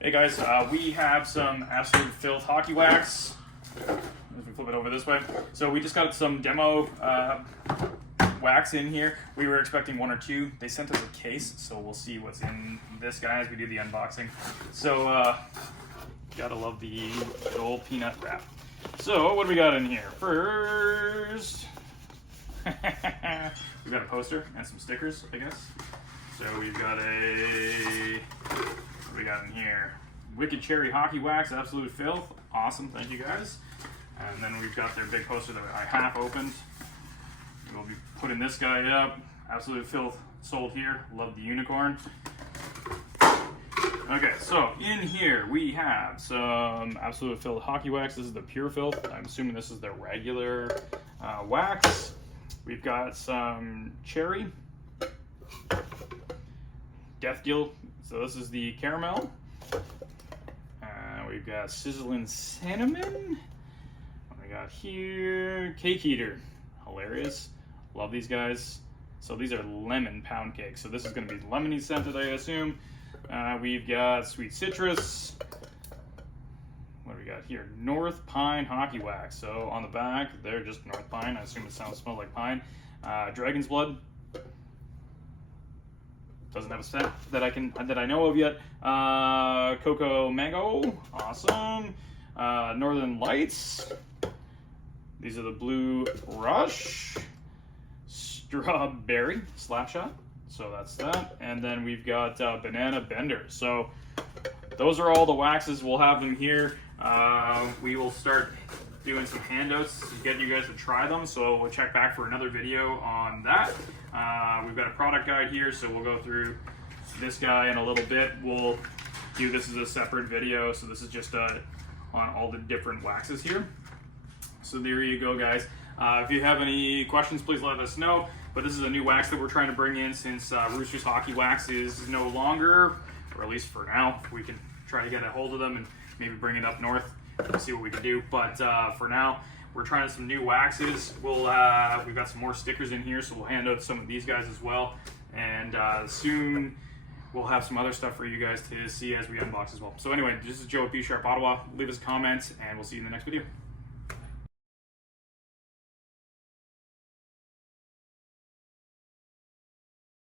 Hey guys, we have some Absolute Filth hockey wax. As we flip it over this way. So we just got some demo wax in here. We were expecting one or two. They sent us a case, so we'll see what's in this guy as we do the unboxing. So, gotta love the old peanut wrap. So, what do we got in here? First, we've got a poster and some stickers, I guess. So we've got what do we got in here? Wicked Cherry Hockey Wax, Absolute Filth. Awesome, thank you guys. And then we've got their big poster that I half opened. We'll be putting this guy up. Absolute Filth sold here. Love the unicorn. Okay, so in here we have some Absolute Filth hockey wax. This is the Pure Filth. I'm assuming this is the regular wax. We've got some cherry. Death Gill. So this is the caramel. We've got sizzling cinnamon. What we got here? Cake eater. Hilarious. Love these guys. So these are lemon pound cakes. So this is going to be lemony scented, I assume. We've got sweet citrus. What do we got here? North Pine hockey wax. So on the back, they're just North Pine. I assume it smells like pine. Dragon's blood. Doesn't have a scent that I know of yet. Cocoa mango, awesome. Northern Lights. These are the Blue Rush. Strawberry Slapshot. So that's that. And then we've got Banana Bender. So those are all the waxes. We'll have them here. We will start doing some handouts to get you guys to try them, so we'll check back for another video on that. We've got a product guide here, so we'll go through this guy in a little bit. We'll do this as a separate video, so this is just on all the different waxes here. So there you go, guys. If you have any questions, please let us know. But this is a new wax that we're trying to bring in since Roosters Hockey Wax is no longer, or at least for now. We can try to get a hold of them and maybe bring it up north. We'll see what we can do, but for now we're trying some new waxes. We've got some more stickers in here, so we'll hand out some of these guys as well, and soon we'll have some other stuff for you guys to see as we unbox as well. So anyway, this is Joe at B Sharp Ottawa. Leave us a comment and we'll see you in the next video.